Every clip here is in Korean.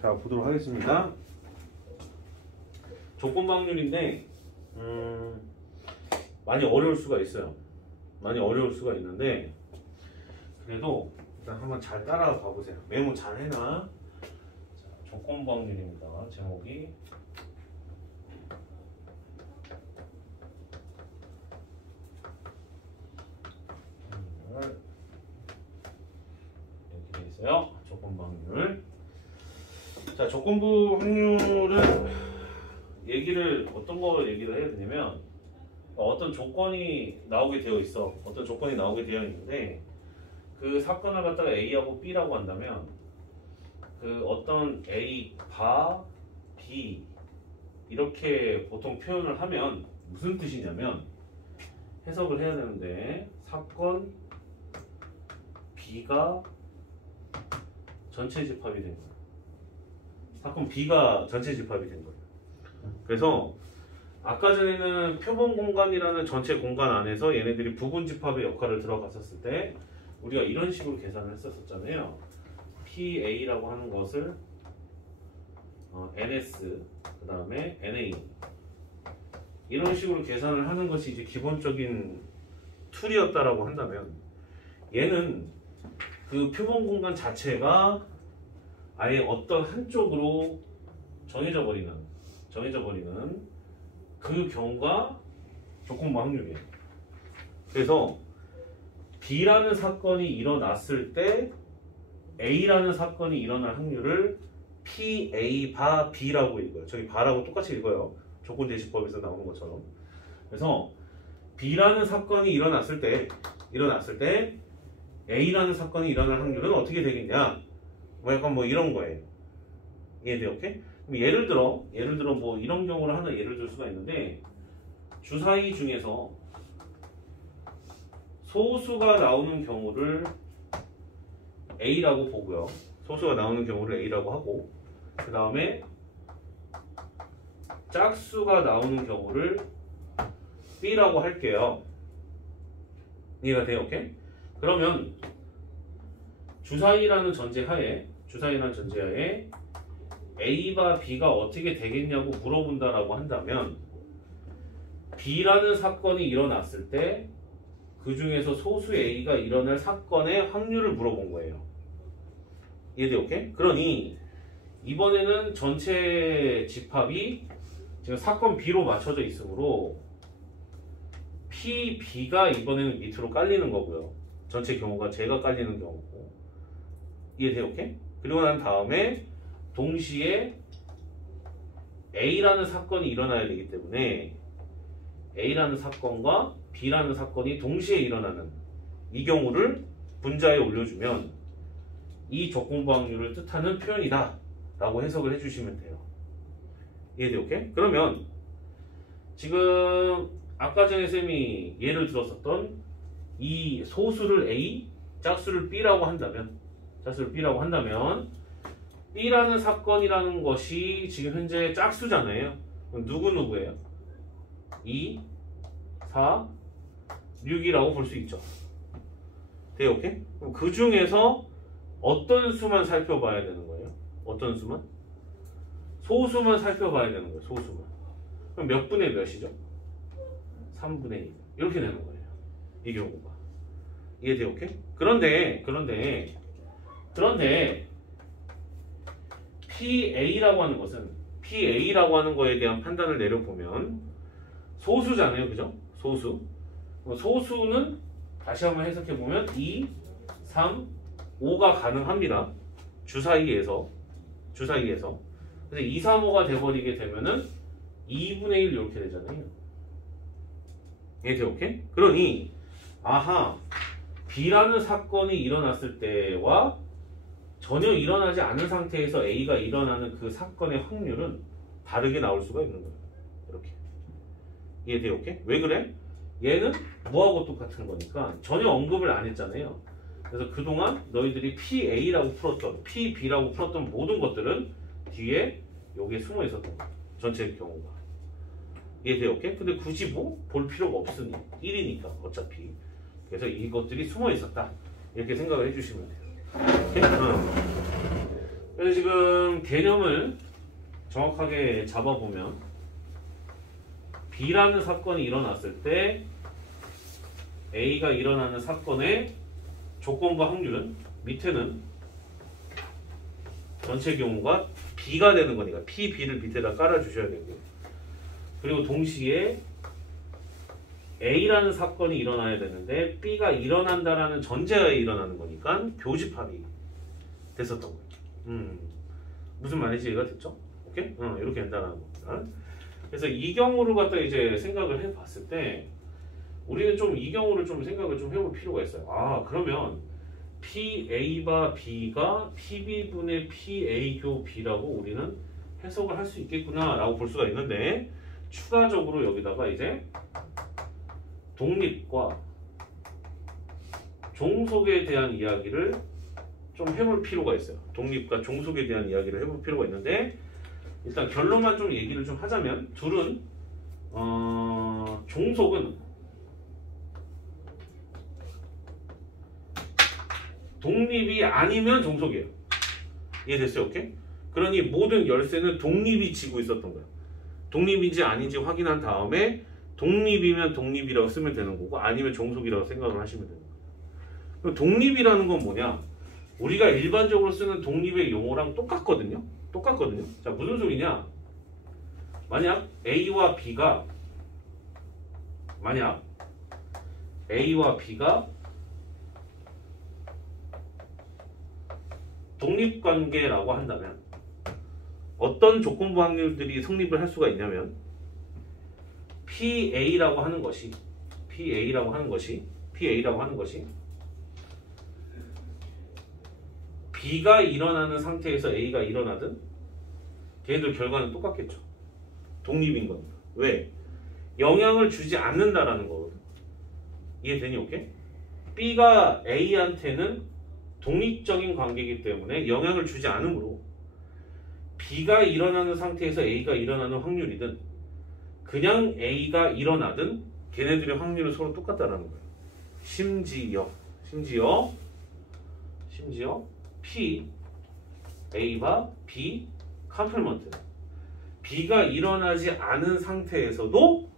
자, 보도록 하겠습니다. 조건방률인데 많이 어려울 수가 있어요. 많이 어려울 수가 있는데 그래도 일단 한번 잘 따라가 보세요. 메모 잘 해놔. 자, 조건방률입니다. 제목이 이렇게 돼 있어요. 조건방률. 자, 조건부 확률은 어떤 거 얘기를 해야 되냐면 어떤 조건이 나오게 되어 있어. 어떤 조건이 나오게 되어 있는데 그 사건을 갖다가 A하고 B라고 한다면 그 어떤 A, 바, B 이렇게 보통 표현을 하면 무슨 뜻이냐면 해석을 해야 되는데 사건 B가 전체 집합이 된 거예요. 사건 B가 전체 집합이 된 거예요. 그래서 아까 전에는 표본 공간이라는 전체 공간 안에서 얘네들이 부분 집합의 역할을 들어갔었을 때 우리가 이런 식으로 계산을 했었잖아요. PA라고 하는 것을 NS 그 다음에 NA 이런 식으로 계산을 하는 것이 이제 기본적인 툴이었다라고 한다면 얘는 그 표본 공간 자체가 아예 어떤 한쪽으로 정해져 버리는 그 경우가 조건부 확률이에요. 그래서 B라는 사건이 일어났을 때 A라는 사건이 일어날 확률을 PA 바 B라고 읽어요. 저기 바라고 똑같이 읽어요. 조건제시법에서 나오는 것처럼. 그래서 B라는 사건이 일어났을 때 A라는 사건이 일어날 확률은 어떻게 되겠냐? 뭐 약간 뭐 이런 거예요. 이해돼요? 오케이? 그럼 예를 들어 뭐 이런 경우를 하나 예를 들 수가 있는데 주사위 중에서 소수가 나오는 경우를 A라고 보고요. 소수가 나오는 경우를 A라고 하고 그 다음에 짝수가 나오는 경우를 B라고 할게요. 이해가 돼요? 오케이? 그러면 주사위라는 전제하에 A와 B가 어떻게 되겠냐고 물어본다라고 한다면 B라는 사건이 일어났을 때 그 중에서 소수 A가 일어날 사건의 확률을 물어본 거예요. 이해돼요? 오케이? 그러니 이번에는 전체 집합이 지금 사건 B로 맞춰져 있으므로 PB가 이번에는 밑으로 깔리는 거고요. 전체 경우가 제가 깔리는 경우고. 이해돼요? 오케이? 그리고 난 다음에 동시에 A라는 사건이 일어나야 되기 때문에 A라는 사건과 B라는 사건이 동시에 일어나는 이 경우를 분자에 올려주면 이 조건부 확률을 뜻하는 표현이다 라고 해석을 해주시면 돼요. 이해돼요? 오케이? 그러면 지금 아까 전에 쌤이 예를 들었었던 이 소수를 A, 짝수를 B라고 한다면 B라는 사건이라는 것이 지금 현재 짝수잖아요. 그럼 누구예요? 2, 4, 6이라고 볼 수 있죠. 돼요? 오케이? 그럼 그 중에서 어떤 수만 살펴봐야 되는 거예요? 어떤 수만? 소수만 살펴봐야 되는 거예요. 소수만. 그럼 몇 분의 몇이죠? 3분의 1. 이렇게 되는 거예요. 이 경우가. 이해돼요? 오케이? 그런데 PA라고 하는 거에 대한 판단을 내려보면 소수잖아요. 그죠? 소수는 다시 한번 해석해보면 2, 3, 5가 가능합니다. 주사위에서. 그래서 2, 3, 5가 돼버리게 되면은 2분의 1 이렇게 되잖아요. 이해돼요? 오케이? 그러니 B라는 사건이 일어났을 때와 전혀 일어나지 않은 상태에서 A가 일어나는 그 사건의 확률은 다르게 나올 수가 있는 거예요. 이렇게. 이해돼요? 오케이? 왜 그래? 얘는 뭐하고 똑같은 거니까 전혀 언급을 안 했잖아요. 그래서 그동안 너희들이 PA라고 풀었던, PB라고 풀었던 모든 것들은 뒤에 여기에 숨어 있었던 거예요. 전체 경우가. 이해돼요? 오케이? 근데 굳이 뭐 볼 필요가 없으니 1이니까 어차피. 그래서 이것들이 숨어 있었다. 이렇게 생각을 해주시면 돼요. 오케이? 그래서 지금 개념을 정확하게 잡아보면 B라는 사건이 일어났을 때 A가 일어나는 사건의 조건과 확률은 밑에는 전체 경우가 B가 되는 거니까 P, B를 밑에다 깔아주셔야 되고요. 그리고 동시에 A라는 사건이 일어나야 되는데 B가 일어난다라는 전제하에 일어나는 거니까 교집합이 됐었던 거예요. 무슨 말인지 이해가 됐죠? 오케이? 이렇게 된다는 겁니다. 그래서 이 경우를 갖다 이제 생각을 해봤을 때 우리는 좀 이 경우를 좀 생각을 좀 해볼 필요가 있어요. 아, 그러면 PA바 B가 PB분의 PA 교 B라고 우리는 해석을 할 수 있겠구나 라고 볼 수가 있는데 추가적으로 여기다가 이제 독립과 종속에 대한 이야기를 좀 해볼 필요가 있어요. 독립과 종속에 대한 이야기를 해볼 필요가 있는데 일단 결론만 좀 얘기를 좀 하자면 둘은 종속은 독립이 아니면 종속이에요. 이해됐어요? 오케이? 그러니 모든 열쇠는 독립이 지고 있었던 거예요. 독립인지 아닌지 확인한 다음에 독립이면 독립이라고 쓰면 되는 거고 아니면 종속이라고 생각을 하시면 되는 거예요. 그럼 독립이라는 건 뭐냐? 우리가 일반적으로 쓰는 독립의 용어랑 똑같거든요. 자, 무슨 소리냐? 만약 A와 B가 독립관계라고 한다면 어떤 조건부 확률들이 성립을 할 수가 있냐면 PA라고 하는 것이 B가 일어나는 상태에서 A가 일어나든 걔네들 결과는 똑같겠죠. 독립인 겁니다. 왜? 영향을 주지 않는다라는 거거든. 이해되니? 오케이? B가 A한테는 독립적인 관계이기 때문에 영향을 주지 않으므로 B가 일어나는 상태에서 A가 일어나는 확률이든 그냥 A가 일어나든 걔네들의 확률은 서로 똑같다라는 거예요. 심지어 P, A와 B 컴플먼트 B가 일어나지 않은 상태에서도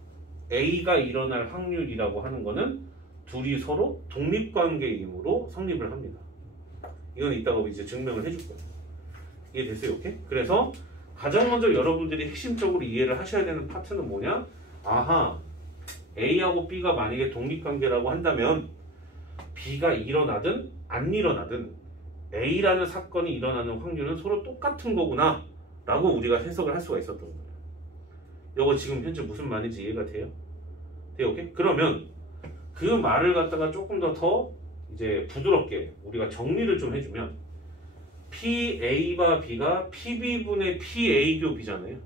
A가 일어날 확률이라고 하는 거는 둘이 서로 독립관계이므로 성립을 합니다. 이건 이따가 이제 증명을 해줄 거예요. 이해됐어요? 오케이? 그래서 가장 먼저 여러분들이 핵심적으로 이해를 하셔야 되는 파트는 뭐냐? 아하, A하고 B가 만약에 독립관계라고 한다면 B가 일어나든 안 일어나든 A라는 사건이 일어나는 확률은 서로 똑같은 거구나 라고 우리가 해석을 할 수가 있었던 거예요. 이거 지금 현재 무슨 말인지 이해가 돼요? 돼요? 오케이? 그러면 그 말을 갖다가 조금 더 이제 부드럽게 우리가 정리를 좀 해주면 PA바 B가 PB분의 PA교 B잖아요.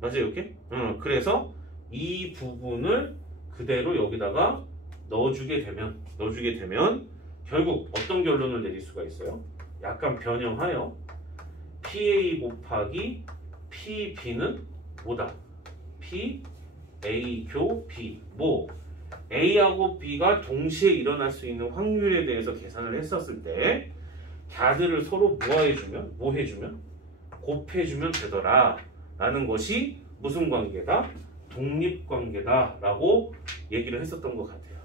맞아요? 오케이? 그래서 이 부분을 그대로 여기다가 넣어주게 되면 결국 어떤 결론을 내릴 수가 있어요? 약간 변형하여 PA 곱하기 PB는 뭐다? PA 교 B. A하고 B가 동시에 일어날 수 있는 확률에 대해서 계산을 했었을 때 걔들을 서로 뭐 해주면? 곱해주면 되더라 라는 것이 무슨 관계다? 독립관계다 라고 얘기를 했었던 것 같아요.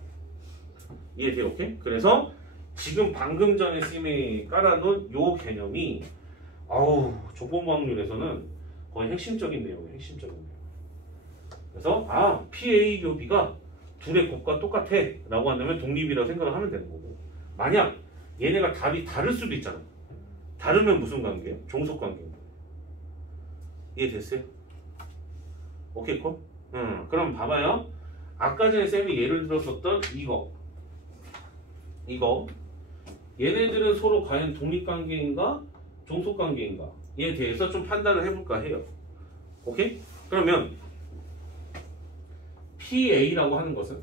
이해돼요? 오케이? 그래서 지금 방금 전에 쌤이 깔아놓은 요 개념이 조건부 확률에서는 거의 핵심적인 내용이에요. 그래서 PA 교 B가 둘의 곱과 똑같아 라고 한다면 독립이라고 생각을 하면 되는 거고 만약 얘네가 답이 다를 수도 있잖아. 다르면 무슨 관계예요? 종속관계인 거예요. 이해됐어요? 오케이 콜? 그럼 봐봐요. 아까 전에 쌤이 예를 들었었던 이거 얘네들은 서로 과연 독립관계인가 종속관계인가 에 대해서 좀 판단을 해볼까 해요. 오케이? 그러면 PA라고 하는 것은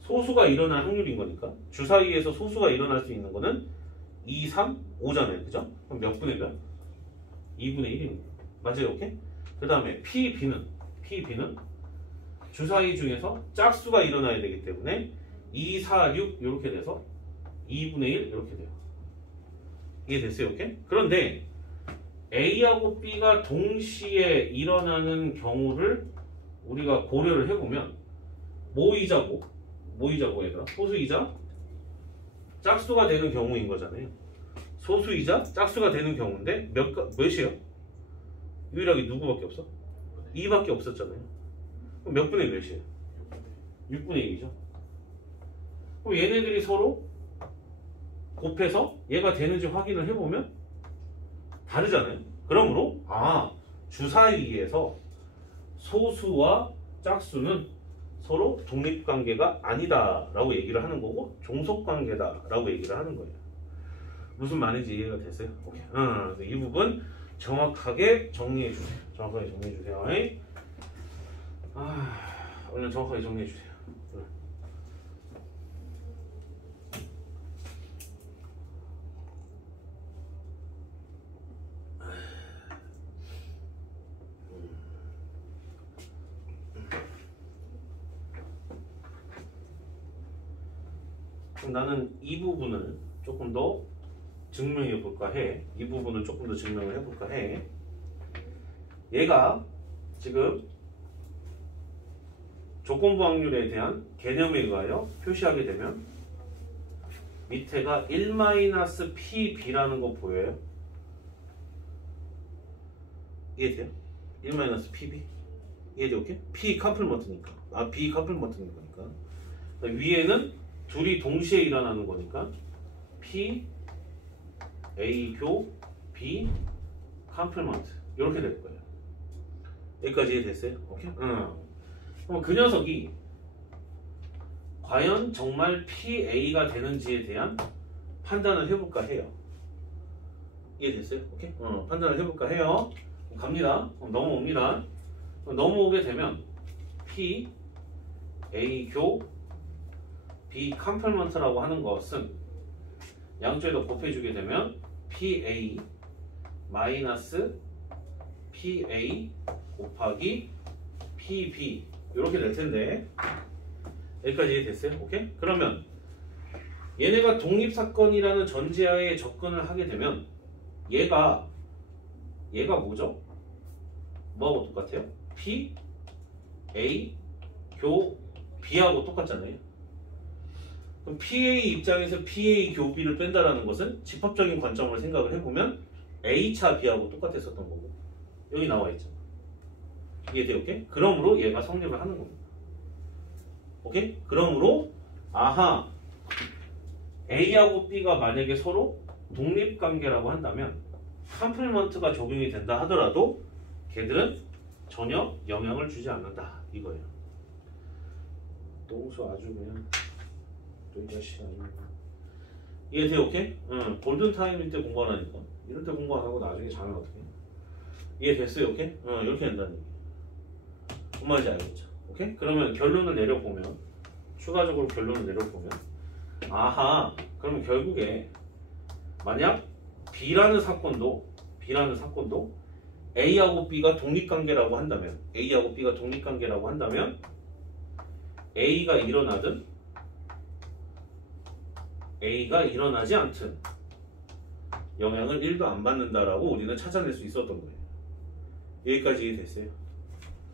소수가 일어날 확률인 거니까 주사위에서 소수가 일어날 수 있는 거는 2, 3, 5잖아요. 그죠? 그럼 몇 분의 몇? 2분의 1입니다. 맞아요? 오케이? 그 다음에 PB는 주사위 중에서 짝수가 일어나야 되기 때문에 2, 4, 6 이렇게 돼서 2분의 1 이렇게 돼요. 이해됐어요? 오케이? 그런데 A하고 B가 동시에 일어나는 경우를 우리가 고려를 해보면 모이자고 얘들아 소수이자 짝수가 되는 경우인 거잖아요. 소수이자 짝수가 되는 경우인데 몇이에요? 유일하게 누구밖에 없어? 2밖에 없었잖아요. 그럼 몇 분의 몇이에요? 6분의 1이죠. 그럼 얘네들이 서로 곱해서 얘가 되는지 확인을 해보면 다르잖아요. 그러므로 주사위에서 소수와 짝수는 서로 독립관계가 아니다라고 얘기를 하는 거고 종속관계다라고 얘기를 하는 거예요. 무슨 말인지 이해가 됐어요? 오케이. 그래서 이 부분 정확하게 정리해 주세요. 정확하게 정리해 주세요. 오늘 정확하게 정리해 주세요. 그럼 나는 이 부분을 조금 더 증명해 볼까 해. 이 부분을 조금 더 증명을 해 볼까 해. 얘가 지금 조건부 확률에 대한 개념에 의하여 표시하게 되면 밑에가 1-PB라는 거 보여요? 이해돼요? 1-PB? 이해돼? 오케이? P 카플먼트니까. B 카플먼트니까. 위에는 둘이 동시에 일어나는 거니까 P, A 교, B 컴플먼트 이렇게 될 거예요. 여기까지 이해됐어요? 오케이? 그럼 그 녀석이 과연 정말 PA가 되는지에 대한 판단을 해볼까 해요. 이해됐어요? 오케이? 판단을 해볼까 해요. 갑니다. 넘어옵니다. 넘어오게 되면 P, A 교, B 컴플먼트라고 하는 것은 양쪽에다 곱해주게 되면 PA 마이너스 PA 곱하기 PB 이렇게 될 텐데 여기까지 이해됐어요? 오케이? 그러면 얘네가 독립사건이라는 전제하에 접근을 하게 되면 얘가 뭐죠? 뭐하고 똑같아요? P, A, 교, B하고 똑같잖아요. 그럼 PA 입장에서 PA 교 B를 뺀다라는 것은 집합적인 관점으로 생각을 해보면 A차 B하고 똑같았었던 거고 여기 나와 있죠. 이해돼요? 오케이? 그러므로 얘가 성립을 하는 겁니다. 오케이? 그러므로 A하고 B가 만약에 서로 독립관계라고 한다면 컴플먼트가 적용이 된다 하더라도 걔들은 전혀 영향을 주지 않는다 이거예요. 똥수 아주 그냥 또 이 자식 아닙니까? 이해돼요? 오케이? 골든타임일 때 공부하라니까. 이럴 때 공부 안 하고 나중에 자면 어떡해? 이해됐어요? 오케이? 이렇게 된다는 얘기. 뭔 말인지 알겠죠? 오케이? 그러면 결론을 내려보면 추가적으로 결론을 내려보면 그러면 결국에 만약 B라는 사건도 A하고 B가 독립관계라고 한다면 A가 일어나든 A가 일어나지 않든 영향을 1도 안 받는다라고 우리는 찾아낼 수 있었던 거예요. 여기까지 이해됐어요?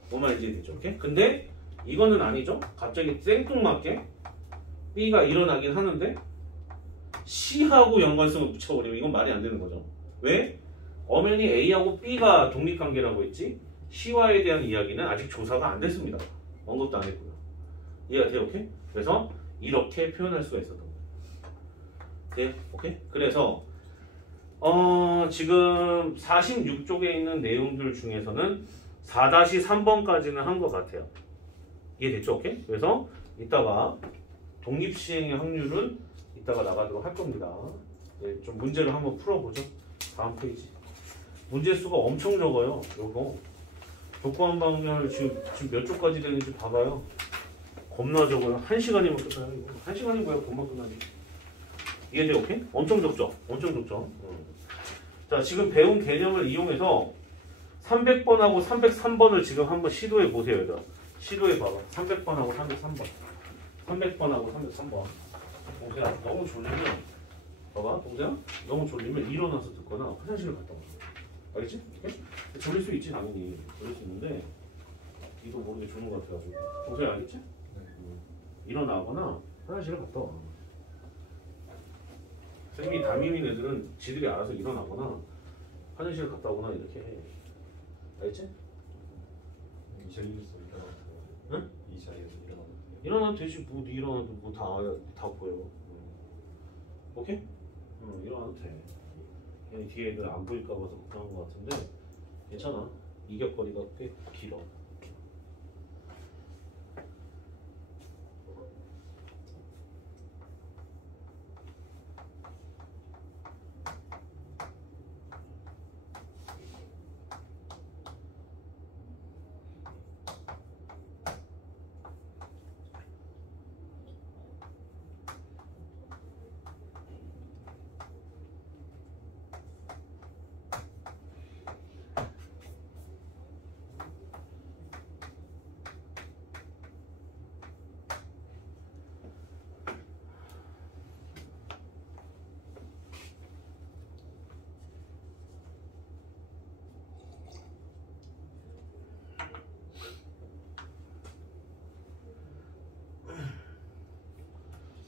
뭔 말인지 이해되죠? 오케이? 근데 이거는 아니죠? 갑자기 생뚱맞게 B가 일어나긴 하는데 C하고 연관성을 붙여버리면 이건 말이 안 되는 거죠. 왜? 엄연히 A하고 B가 독립관계라고 했지 C와에 대한 이야기는 아직 조사가 안 됐습니다. 언급도 안 했고요. 이해가 돼요? 오케이? 그래서 이렇게 표현할 수가 있었던 거예요. 돼요? 오케이? 그래서 지금 46쪽에 있는 내용들 중에서는 4-3번까지는 한 것 같아요. 이해됐죠? 오케이? 그래서 이따가 독립시행의 확률은 이따가 나가도록 할 겁니다. 네, 좀 문제를 한번 풀어보죠. 다음 페이지. 문제 수가 엄청 적어요. 요거 조건 방정을 지금 몇 쪽까지 되는지 봐봐요. 겁나 적어요. 1시간이면 끝나요. 이거. 1시간이 뭐야? 금방 끝나지. 이해돼요? 오케이? 엄청 적죠? 엄청 적죠? 자, 지금 배운 개념을 이용해서 300번하고 303번을 지금 한번 시도해 보세요. 얘들아. 시도해 봐봐. 300번하고 303번. 300번하고 303번. 보세요. 너무 졸리면 봐봐, 동생아. 너무 졸리면 일어나서 듣거나 화장실을 갔다 와. 알겠지? 오케이? 졸릴 수 있지, 당연히. 졸릴 수 있는데 니도 모르게 졸는 것 같아가지고. 동생아, 알겠지? 네. 일어나거나 화장실을 갔다 와. 쌤이 담임인 애들은 지들이 알아서 일어나거나 화장실을 갔다 오거나 이렇게 해. 알겠지? 이 자리에서 일어나도 응? 이 자리에서 일어나도 일어나도 되지. 뭐 네 일어나도 뭐 다 보여. 오케이? 응, 일어나도 돼. 그냥 뒤에 애들 안 보일까 봐서 걱정한 것 같은데 괜찮아. 이격거리가 꽤 길어.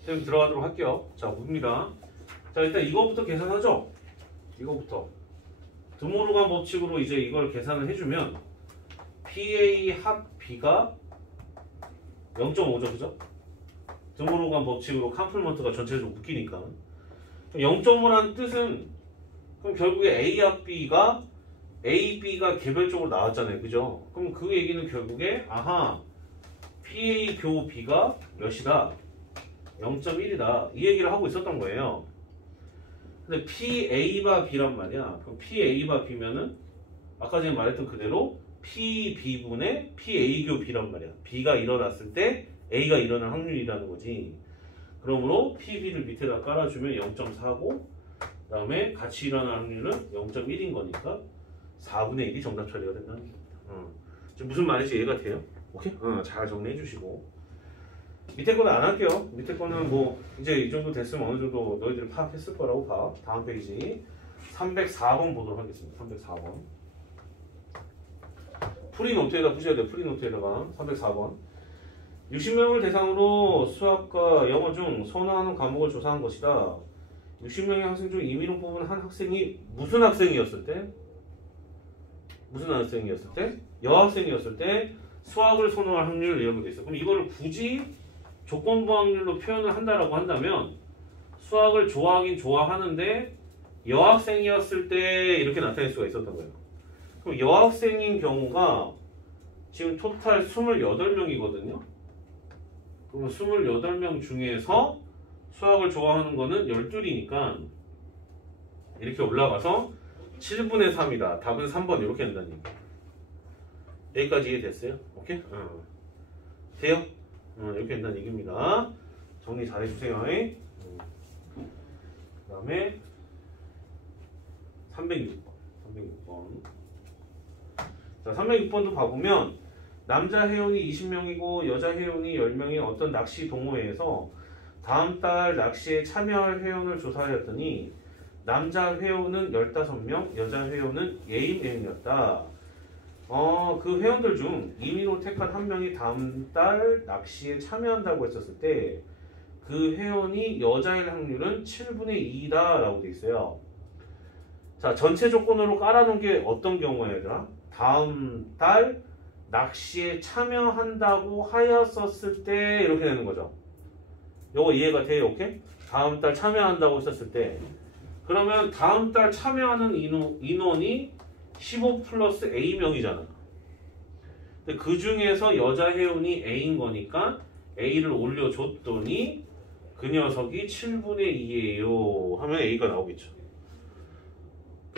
지금 들어가도록 할게요. 자, 봅니다. 자, 일단 이거부터 계산하죠. 이거부터 드모르간 법칙으로 이제 이걸 계산을 해주면 PA 합 B가 0.5죠, 그죠? 드모르간 법칙으로 컴플먼트가 전체적으로 묶이니까 0.5라는 뜻은 그럼 결국에 A 합 B가 A, B가 개별적으로 나왔잖아요, 그죠? 그럼 그 얘기는 결국에 아하 PA 교 B가 몇이다? 0.1이다. 이 얘기를 하고 있었던 거예요. 근데 PA바 B란 말이야. 그럼 PA바 B면은 아까 전에 말했던 그대로 PB분의 PA교 B란 말이야. B가 일어났을 때 A가 일어날 확률이라는 거지. 그러므로 PB를 밑에다 깔아주면 0.4고 그 다음에 같이 일어날 확률은 0.1인 거니까 4분의 1이 정답 처리가 된다는 겁니다. 지금 무슨 말인지 이해가 돼요? 오케이? 잘 정리해 주시고 밑에 거는 안 할게요. 밑에 거는 뭐 이제 이 정도 됐으면 어느 정도 너희들이 파악했을 거라고 봐. 다음 페이지 304번 보도록 하겠습니다. 304번 프리노트에다 푸셔야 돼요. 프리노트에다가 304번 60명을 대상으로 수학과 영어 중 선호하는 과목을 조사한 것이다. 60명의 학생 중 임의로 뽑은 한 학생이 무슨 학생이었을 때? 무슨 학생이었을 때? 여학생이었을 때 수학을 선호할 확률을 이렇게 돼 있어. 그럼 이거를 굳이 조건부 확률로 표현을 한다라고 한다면 수학을 좋아하긴 좋아하는데 여학생이었을 때 이렇게 나타낼 수가 있었던 거예요. 그럼 여학생인 경우가 지금 토탈 28명이거든요. 그럼 28명 중에서 수학을 좋아하는 거는 12이니까 이렇게 올라가서 7분의 3이다. 답은 3번 이렇게 된다는 얘기. 여기까지 이해됐어요? 오케이? 돼요? 이렇게 된다는 얘기입니다. 정리 잘 해주세요. 그 다음에 306번. 자, 306번도 봐보면 남자 회원이 20명이고 여자 회원이 10명의 어떤 낚시 동호회에서 다음 달 낚시에 참여할 회원을 조사하였더니 남자 회원은 15명, 여자 회원은 60명이었다. 그 회원들 중 임의로 택한 한 명이 다음 달 낚시에 참여한다고 했었을 때 그 회원이 여자일 확률은 7분의 2다 라고 돼 있어요. 자, 전체 조건으로 깔아놓은 게 어떤 경우에더라? 다음 달 낚시에 참여한다고 하였었을 때 이렇게 되는 거죠. 요거 이해가 돼요? 오케이? 다음 달 참여한다고 했었을 때 그러면 다음 달 참여하는 인원이 15 플러스 A명이잖아. 근데 그 중에서 여자 회원이 A인 거니까 A를 올려줬더니 그 녀석이 7분의 2예요 하면 A가 나오겠죠.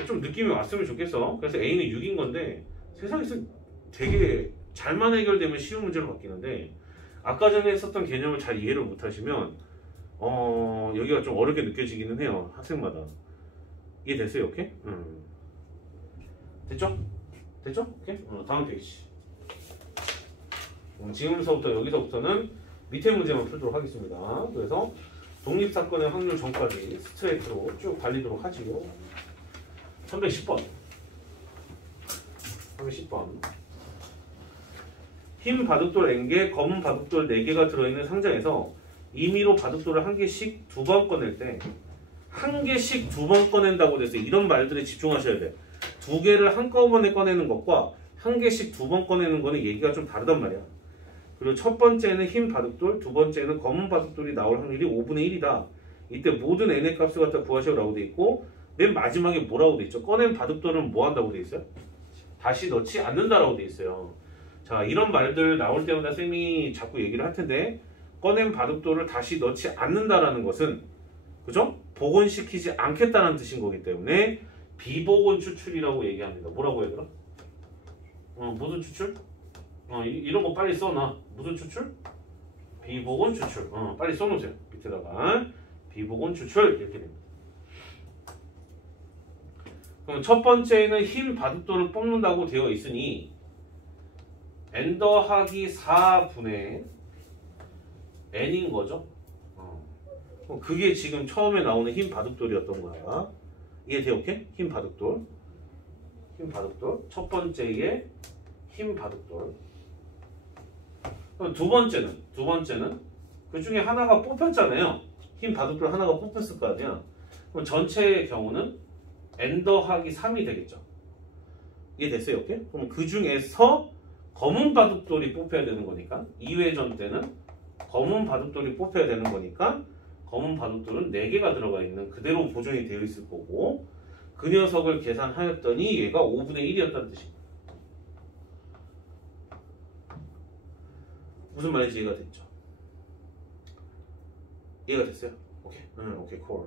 좀 느낌이 왔으면 좋겠어. 그래서 A는 6인 건데 세상에서 되게 잘만 해결되면 쉬운 문제로 바뀌는데 아까 전에 했었던 개념을 잘 이해를 못하시면 여기가 좀 어렵게 느껴지기는 해요. 학생마다. 이해됐어요? 오케이? 됐죠? 됐죠? 오케이? 다음 페이지. 지금서부터 여기서부터는 밑에 문제만 풀도록 하겠습니다. 그래서 독립사건의 확률 전까지 스트레이트로 쭉 달리도록 하지요. 310번. 310번. 흰 바둑돌 N개, 검은 바둑돌 4개가 들어있는 상자에서 임의로 바둑돌을 한 개씩 2번 꺼낼 때 한 개씩 2번 꺼낸다고 돼서 이런 말들에 집중하셔야 돼. 2개를 한꺼번에 꺼내는 것과 한 개씩 2번 꺼내는 거는 얘기가 좀 다르단 말이야. 그리고 첫 번째는 흰 바둑돌, 두 번째는 검은 바둑돌이 나올 확률이 5분의 1이다. 이때 모든 n의 값을 갖다 구하시오라고 돼 있고 맨 마지막에 뭐라고 돼 있죠? 꺼낸 바둑돌은 뭐 한다고 돼 있어요? 다시 넣지 않는다라고 돼 있어요. 자, 이런 말들 나올 때마다 쌤이 자꾸 얘기를 할 텐데 꺼낸 바둑돌을 다시 넣지 않는다라는 것은 그죠? 복원시키지 않겠다는 뜻인 거기 때문에 비복원 추출이라고 얘기합니다. 뭐라고 해야 되나? 무슨 추출? 이런 거 빨리 써놔. 무슨 추출? 비복원 추출. 빨리 써놓으세요. 밑에다가 비복원 추출 이렇게 됩니다. 그럼 첫 번째는 흰 바둑돌을 뽑는다고 되어 있으니 n 더하기 4분의 n인 거죠. 그게 지금 처음에 나오는 흰 바둑돌이었던 거야. 이해돼요? 오케이? 흰 바둑돌. 흰 바둑돌. 첫 번째의 흰 바둑돌. 그럼 두 번째는 그 중에 하나가 뽑혔잖아요. 흰 바둑돌 하나가 뽑혔을 거 아니야. 그럼 전체의 경우는 n 더하기 3이 되겠죠. 이해됐어요? 오케이? 그럼 그 중에서 검은 바둑돌이 뽑혀야 되는 거니까 2회전 때는 검은 바둑돌이 뽑혀야 되는 거니까 검은 바둑돌은 4개가 들어가 있는 그대로 보존이 되어 있을 거고 그 녀석을 계산하였더니 얘가 5분의 1이었다는 뜻입니다. 무슨 말인지 이해가 됐죠? 이해가 됐어요? 오케이. 오케이, 콜.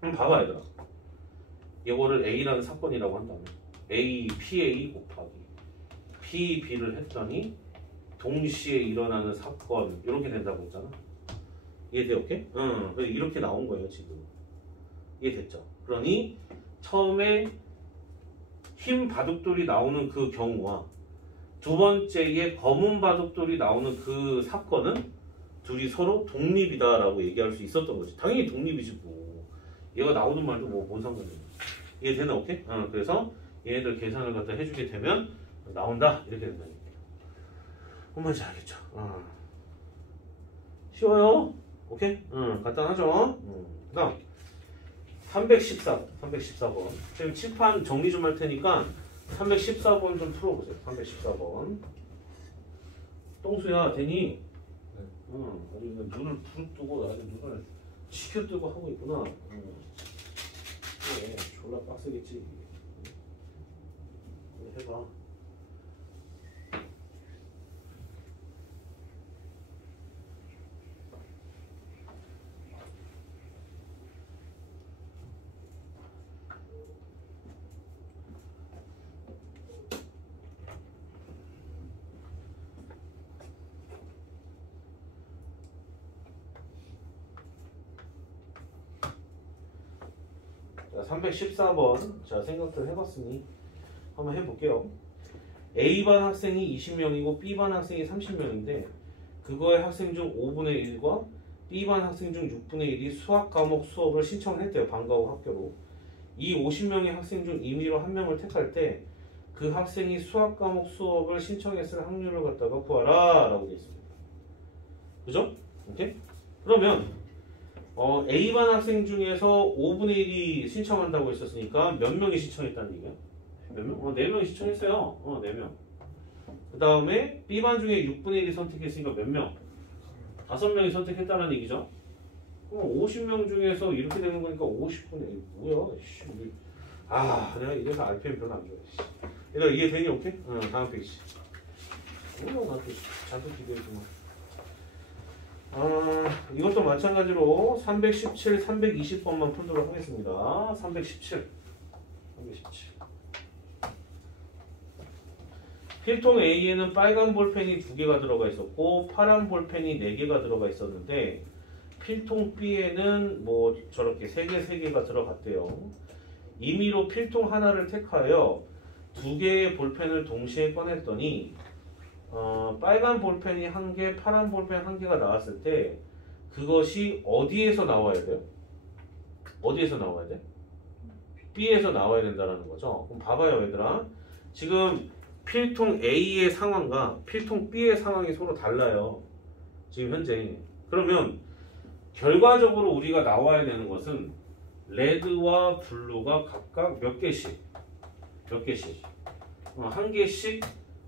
그럼 봐봐, 얘들아. 이거를 A라는 사건이라고 한다면 A, PA 곱하기 P, B를 했더니 동시에 일어나는 사건 이렇게 된다고 했잖아. 이해돼요? 오케이? 이렇게 나온 거예요, 지금. 이해됐죠? 그러니 처음에 흰 바둑돌이 나오는 그 경우와 두 번째에 검은 바둑돌이 나오는 그 사건은 둘이 서로 독립이다라고 얘기할 수 있었던 거지. 당연히 독립이지 뭐. 얘가 나오는 말도 뭐 뭔 상관이야. 이해되나? 오케이? 그래서 얘네들 계산을 갖다 해주게 되면 나온다 이렇게 된다니까. 뭔지 알겠죠? 쉬워요? 오케이? 간단하죠? 그 다음 314번 지금 칠판 정리 좀 할 테니까 314번 좀 풀어보세요. 314번 똥수야 되니? 아주 눈을 부릅뜨고 아주 눈을 치켜뜨고 하고 있구나. 그래 졸라 빡세겠지. 해봐. 자, 314번 자 생각들 해봤으니 한번 해볼게요. A반 학생이 20명이고 B반 학생이 30명인데 그거의 학생 중 5분의 1과 B반 학생 중 6분의 1이 수학 과목 수업을 신청을 했대요. 방과 후 학교로. 이 50명의 학생 중 임의로 한 명을 택할 때 그 학생이 수학 과목 수업을 신청했을 확률을 갖다가 구하라 라고 되어 있습니다. 그죠? 오케이? 그러면 A반 학생 중에서 5분의 1이 신청한다고 했었으니까 몇 명이 신청했다는 얘기야? 몇 명? 4명이 신청했어요. 4명. 그 다음에 B반 중에 6분의 1이 선택했으니까 몇 명? 5명이 선택했다는 얘기죠. 그럼 50명 중에서 이렇게 되는 거니까 50분의 1. 뭐야? 씨, 내가 이래서 RPM 별로 안 좋아해. 얘들아 이해되니? 오케이? 다음 페이지. 뭐야, 나도 잔뜩 기대했지만. 이것도 마찬가지로 317, 320번만 풀도록 하겠습니다. 317. 필통 A에는 빨간 볼펜이 2개가 들어가 있었고 파란 볼펜이 4개가 들어가 있었는데 필통 B에는 뭐 저렇게 3개가 들어갔대요. 임의로 필통 하나를 택하여 2개의 볼펜을 동시에 꺼냈더니 빨간 볼펜이 1개, 파란 볼펜 1개가 나왔을 때 그것이 어디에서 나와야 돼요? 어디에서 나와야 돼? B에서 나와야 된다는 거죠. 그럼 봐봐요, 얘들아. 지금 필통 A의 상황과 필통 B의 상황이 서로 달라요. 지금 현재. 그러면 결과적으로 우리가 나와야 되는 것은 레드와 블루가 각각 몇 개씩 한 개씩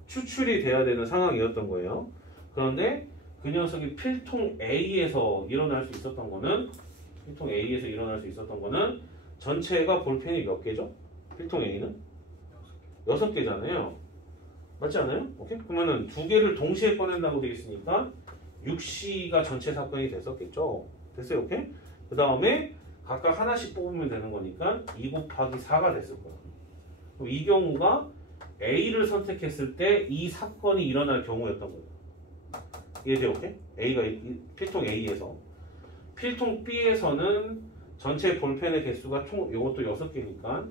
추출이 돼야 되는 상황이었던 거예요. 그런데 그 녀석이 필통 A에서 일어날 수 있었던 거는 전체가 볼펜이 몇 개죠? 필통 A는 6개잖아요. 맞지 않아요? 오케이? 그러면은 2개를 동시에 꺼낸다고 되어 있으니까 6C가 전체 사건이 됐었겠죠? 됐어요? 오케이? 그 다음에 각각 하나씩 뽑으면 되는 거니까 2 곱하기 4가 됐을 거야. 그럼 이 경우가 A를 선택했을 때 이 사건이 일어날 경우였던 거예요. 이해돼요? 오케이? A가 필통 A에서 필통 B에서는 전체 볼펜의 개수가 총 이것도 6개니까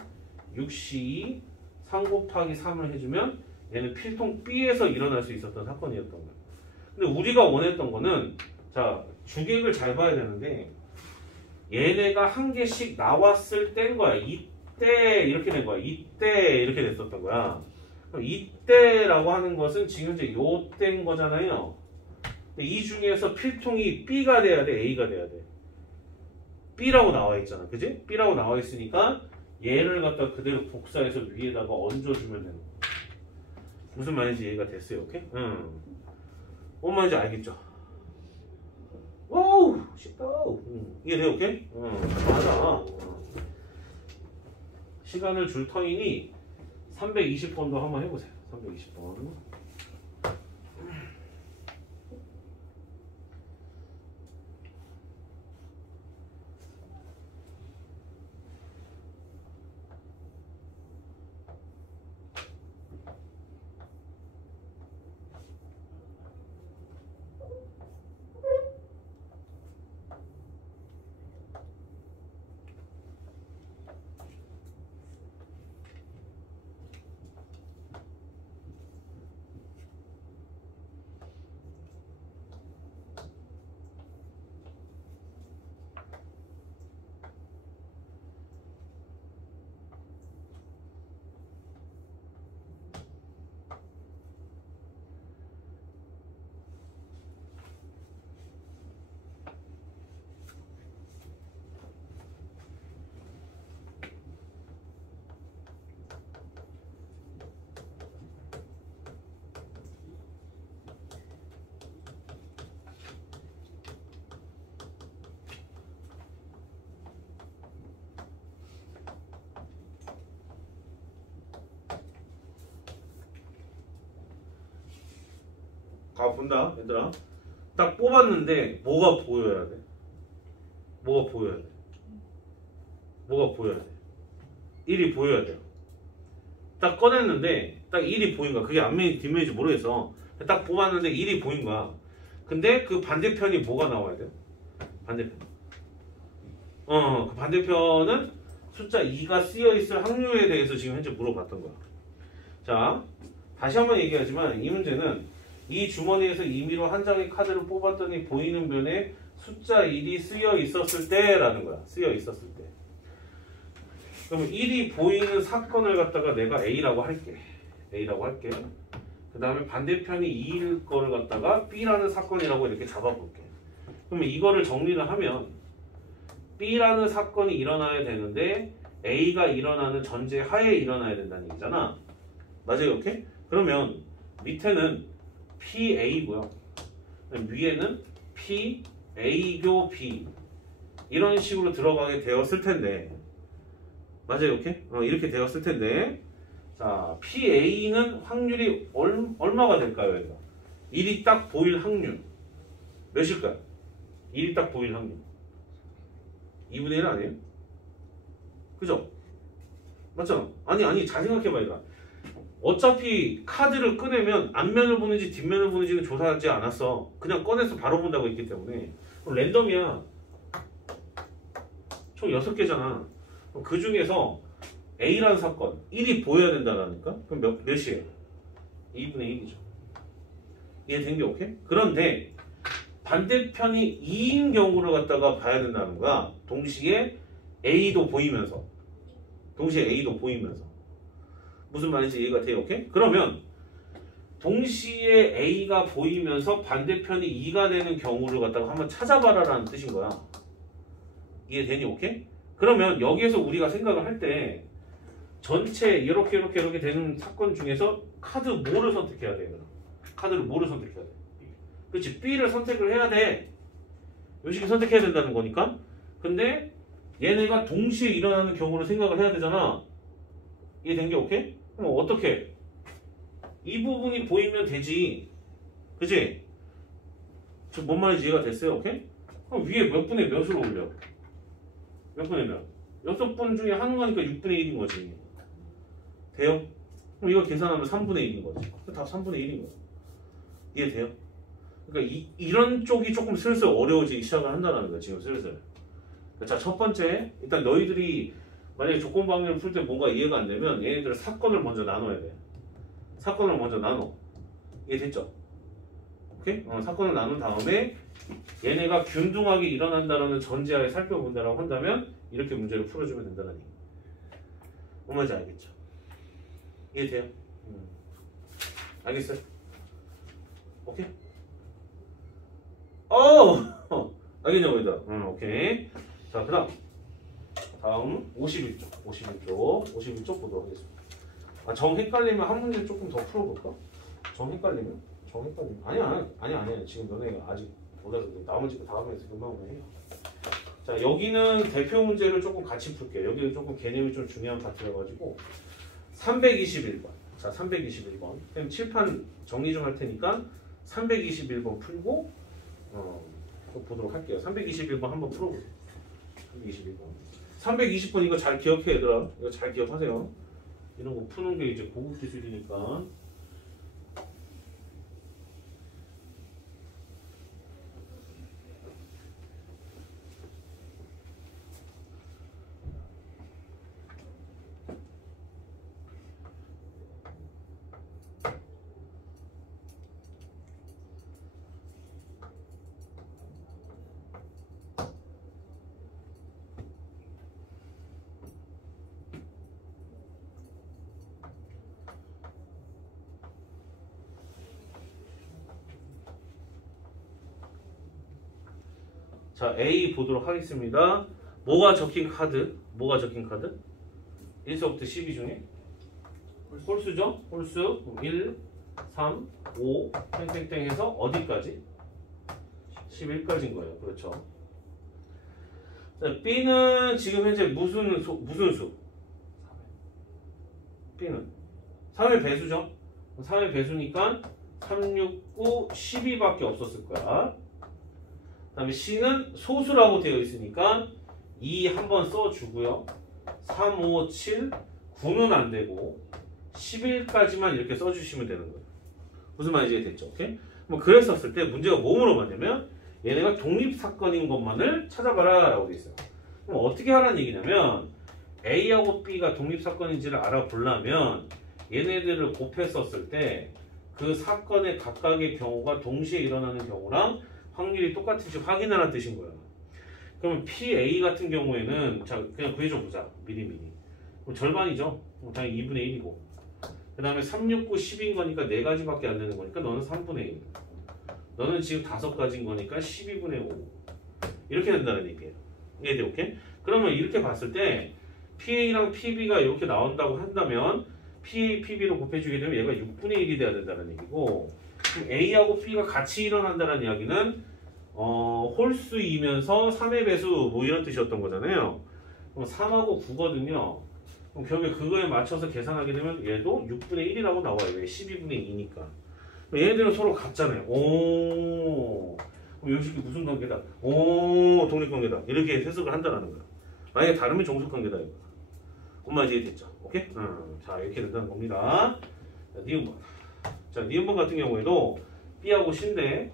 6C 3 곱하기 3을 해주면 얘는 필통 B에서 일어날 수 있었던 사건이었던 거예요. 근데 우리가 원했던 거는 자 주객을 잘 봐야 되는데 얘네가 한 개씩 나왔을 때인 거야. 이때 이렇게 된 거야. 이때 이렇게 됐었던 거야. 그럼 이때라고 하는 것은 지금 현재 요때인 거잖아요. 근데 이 중에서 필통이 B가 돼야 돼, A가 돼야 돼. B라고 나와 있잖아, 그지? B라고 나와 있으니까 얘를 갖다 그대로 복사해서 위에다가 얹어주면 되는 거야. 무슨 말인지 이해가 됐어요, 오케이? 뭔 말인지 알겠죠? 와우, 쉽다. 이해돼요, 오케이? 맞아. 시간을 줄 터이니 320번도 한번 해보세요. 320번. 본다 얘들아. 딱 뽑았는데 뭐가 보여야 돼? 뭐가 보여야 돼? 1이 보여야 돼요. 딱 꺼냈는데 딱 1이 보인 거야. 그게 앞면인지 뒷면인지 모르겠어. 딱 뽑았는데 1이 보인 거야. 근데 그 반대편이 뭐가 나와야 돼요? 반대편. 그 반대편은 숫자 2가 쓰여 있을 확률에 대해서 지금 현재 물어봤던 거야. 자, 다시 한번 얘기하지만 이 문제는 이 주머니에서 임의로 한 장의 카드를 뽑았더니 보이는 변에 숫자 1이 쓰여 있었을 때라는 거야. 쓰여 있었을 때. 그러면 1이 보이는 사건을 갖다가 내가 A라고 할게. 그 다음에 반대편이 2일 거를 갖다가 B라는 사건이라고 이렇게 잡아볼게. 그러면 이거를 정리를 하면 B라는 사건이 일어나야 되는데 A가 일어나는 전제 하에 일어나야 된다는 얘기잖아. 맞아요, 이렇게? 그러면 밑에는 PA고요. 위에는 PA교 B 이런 식으로 들어가게 되었을 텐데 맞아요, 이렇게? 이렇게 되었을 텐데 자, PA는 확률이 얼마가 될까요, 얘가? 1이 딱 보일 확률 몇일까요? 1이 딱 보일 확률 2분의 1 아니에요? 그죠? 맞잖아. 아니 잘 생각해봐. 얘가 어차피 카드를 꺼내면 앞면을 보는지 뒷면을 보는지는 조사하지 않았어. 그냥 꺼내서 바로 본다고 했기 때문에 랜덤이야. 총 6개잖아. 그 중에서 A라는 사건 1이 보여야 된다니까? 그럼 몇이에요? 2분의 1이죠. 이해된 게 오케이? 그런데 반대편이 2인 경우를 갖다가 봐야 된다는 거야. 동시에 A도 보이면서. 무슨 말인지 이해가 돼요? 오케이? 그러면 동시에 A가 보이면서 반대편이 2가 되는 경우를 갖다가 한번 찾아봐라라는 뜻인 거야. 이해되니? 오케이? 그러면 여기에서 우리가 생각을 할 때 전체 이렇게 되는 사건 중에서 카드 뭐를 선택해야 돼? 카드를 뭐를 선택해야 돼? 그렇지, B를 선택을 해야 돼. 이 식을 선택해야 된다는 거니까. 근데 얘네가 동시에 일어나는 경우를 생각을 해야 되잖아. 이해된 게 오케이? 그럼 어떻게? 이 부분이 보이면 되지. 그치? 저 뭔 말인지 이해가 됐어요? 오케이? 그럼 위에 몇 분의 몇으로 올려? 몇 분의 몇? 6분 중에 한 거니까 6분의 1인 거지. 돼요? 그럼 이거 계산하면 3분의 1인 거지. 답 3분의 1인 거지. 이해돼요? 그러니까 이런 쪽이 조금 슬슬 어려워지기 시작을 한다는 거야, 지금 슬슬. 자, 첫 번째, 일단 너희들이 만약에 조건부 확률을 풀 때 뭔가 이해가 안 되면 얘네들은 사건을 먼저 나눠야 돼. 사건을 먼저 나눠. 이해됐죠? 오케이? 사건을 나눈 다음에 얘네가 균등하게 일어난다는 전제하에 살펴본다라고 한다면 이렇게 문제를 풀어주면 된다는 얘기. 뭔 말인지 알겠죠? 이해돼요? 알겠어요? 오케이? 알겠냐고 얘들아. 오케이. 자, 그 다음 51쪽 보도록 하겠습니다. 정 헷갈리면 한 문제 조금 더 풀어볼까? 정 헷갈리면? 아니야. 지금 너네가 아직 몰라서 나머지 거 다음에 금방 해요. 자, 여기는 대표 문제를 조금 같이 풀게요. 여기는 조금 개념이 좀 중요한 파트여가지고 321번. 자, 321번. 그럼 칠판 정리 좀 할 테니까 321번 풀고 보도록 할게요. 321번 한번 풀어보세요. 320번 이거 잘 기억해 얘들아. 이거 잘 기억하세요. 이런 거 푸는 게 이제 고급 기술이니까. 자, A 보도록 하겠습니다. 뭐가 적힌 카드? 1서부터 12 중에? 홀수죠? 홀수 1, 3, 5, 땡땡땡 해서 어디까지? 11까지인 거예요. 그렇죠. 자, B는 지금 현재 무슨 수? B는 3의 배수죠? 3의 배수니까 3, 6, 9, 12밖에 없었을 거야. 그 다음에 C는 소수라고 되어 있으니까 2 한번 써주고요. 3, 5, 7, 9는 안 되고 11까지만 이렇게 써주시면 되는 거예요. 무슨 말인지 됐죠? 오케이? 뭐 그랬었을 때 문제가 뭐 물어봤냐면 얘네가 독립사건인 것만을 찾아봐라 라고 되어 있어요. 그럼 어떻게 하라는 얘기냐면 A하고 B가 독립사건인지를 알아보려면 얘네들을 곱했었을 때 그 사건의 각각의 경우가 동시에 일어나는 경우랑 확률이 똑같은지 확인하라는 뜻인 거예요. 그러면 PA 같은 경우에는 자 그냥 구해줘 보자. 미리. 그럼 절반이죠. 당연히 2분의 1이고 그 다음에 3, 6, 9, 10인 거니까 4가지밖에 안 되는 거니까 너는 3분의 1. 너는 지금 5가지인 거니까 12분의 5. 이렇게 된다는 얘기예요. 이해돼? 오케이? 그러면 이렇게 봤을 때 PA랑 PB가 이렇게 나온다고 한다면 PA, PB로 곱해주게 되면 얘가 6분의 1이 돼야 된다는 얘기고 그럼 A하고 B가 같이 일어난다는 이야기는 홀수이면서 3의 배수 뭐 이런 뜻이었던 거잖아요. 그럼 3하고 9거든요. 그럼 결국에 그거에 맞춰서 계산하게 되면 얘도 6분의 1이라고 나와요. 왜? 12분의 2니까. 얘네들은 서로 같잖아요. 오, 그럼 이 식이 무슨 관계다? 오, 독립관계다. 이렇게 해석을 한다는 거야. 만약에 다르면 종속관계다 이거. 엄마 이제 됐죠? 오케이? 자, 이렇게 된다는 겁니다. 자, 니은번. 자, 니은번 같은 경우에도 B하고 C인데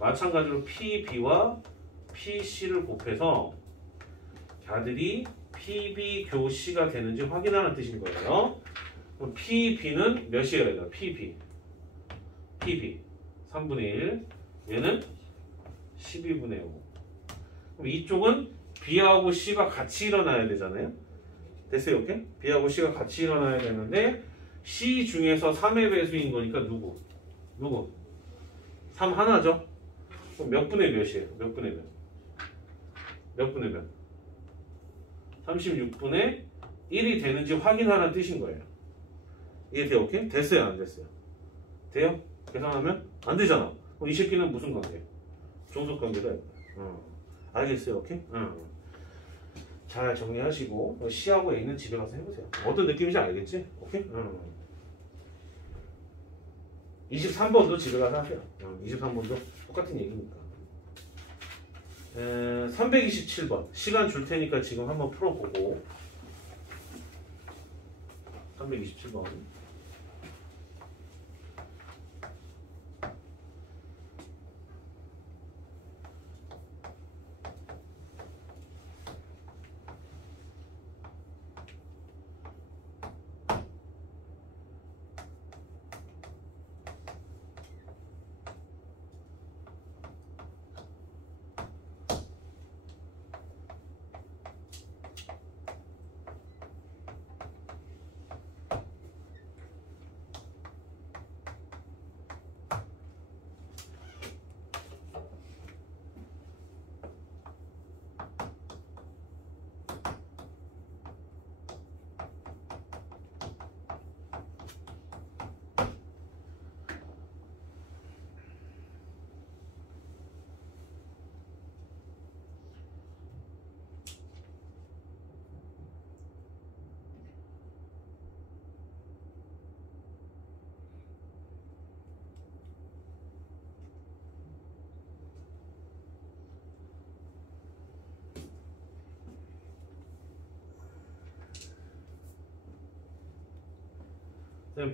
마찬가지로 PB와 PC를 곱해서 걔들이 PB 교 C가 되는지 확인하는 뜻인 거예요. 그럼 PB는 몇이에요? 얘들아? PB 3분의 1 얘는 12분의 5. 그럼 이쪽은 B하고 C가 같이 일어나야 되잖아요. 됐어요, 오케이? B하고 C가 같이 일어나야 되는데 C 중에서 3의 배수인 거니까 누구? 3 하나죠? 그럼 몇 분의 몇이에요? 몇 분의 몇? 몇 분의 몇? 36분의 1이 되는지 확인하라는 뜻인 거예요. 이해돼요? 오케이? 됐어요? 안 됐어요? 돼요? 계산하면? 안 되잖아. 그럼 이 새끼는 무슨 관계예요? 종속관계다. 알겠어요? 오케이? 잘 정리하시고 C하고 A는 집에 가서 해보세요. 어떤 느낌인지 알겠지? 오케이? 23번도 집에 가서 하세요. 23번도 똑같은 얘기니까. 327번 시간 줄 테니까 지금 한번 풀어보고 327번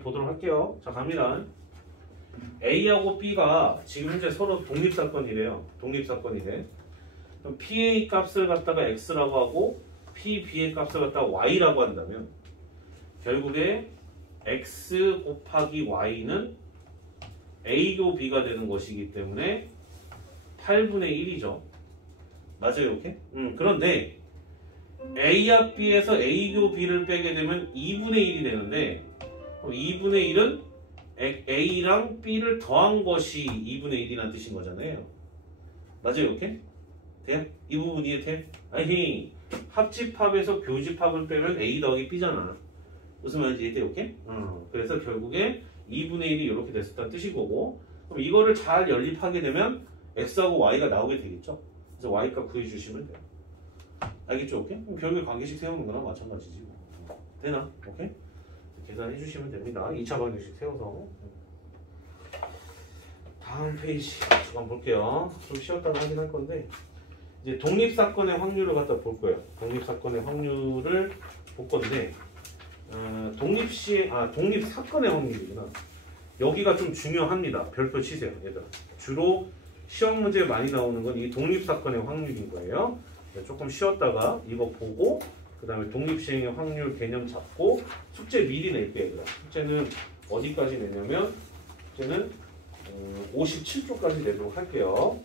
보도록 할게요. 자, 갑니다. A하고 B가 지금 현재 서로 독립사건이래요. 독립사건이래. 그럼 PA 값을 갖다가 X라고 하고 PB의 값을 갖다가 Y라고 한다면 결국에 X 곱하기 Y는 A고 B가 되는 것이기 때문에 8분의 1이죠. 맞아요, 오케이? 그런데 A와 B에서 A고 B를 빼게 되면 2분의 1이 되는데 2분의 1은 A랑 B를 더한 것이 2분의 1이라는 뜻인 거잖아요. 맞아요, 오케이? 돼? 이 부분 이해돼? 아니, 합집합에서 교집합을 빼면 A 더하기 B잖아. 무슨 말인지 이해돼, 오케이? 그래서 결국에 2분의 1이 이렇게 됐었다는 뜻인 거고, 그럼 이거를 잘 연립하게 되면 X하고 Y가 나오게 되겠죠? 그래서 Y값 구해주시면 돼요. 알겠죠, 오케이? 그럼 결국에 관계식 세우는 거랑 마찬가지지. 되나? 오케이? 계산해 주시면 됩니다. 2차 방정식 세워서. 다음 페이지 잠깐 볼게요. 좀 쉬었다가 하긴 할 건데 이제 독립사건의 확률을 갖다 볼 거예요. 독립사건의 확률을 볼 건데 독립사건의 확률이구나. 여기가 좀 중요합니다. 별표 치세요, 얘들아. 주로 시험 문제에 많이 나오는 건 이 독립사건의 확률인 거예요. 조금 쉬었다가 이거 보고 그 다음에 독립시행의 확률 개념 잡고 숙제 미리 낼게요. 얘들아. 숙제는 어디까지 내냐면 숙제는 57쪽까지 내도록 할게요.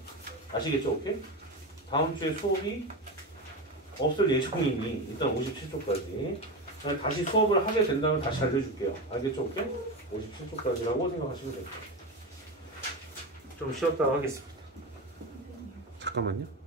아시겠죠? 오케이? 다음 주에 수업이 없을 예정이니 일단 57쪽까지 다시 수업을 하게 된다면 다시 알려줄게요. 알겠죠? 오케이? 57쪽까지라고 생각하시면 됩니다. 좀 쉬었다가 하겠습니다. 잠깐만요.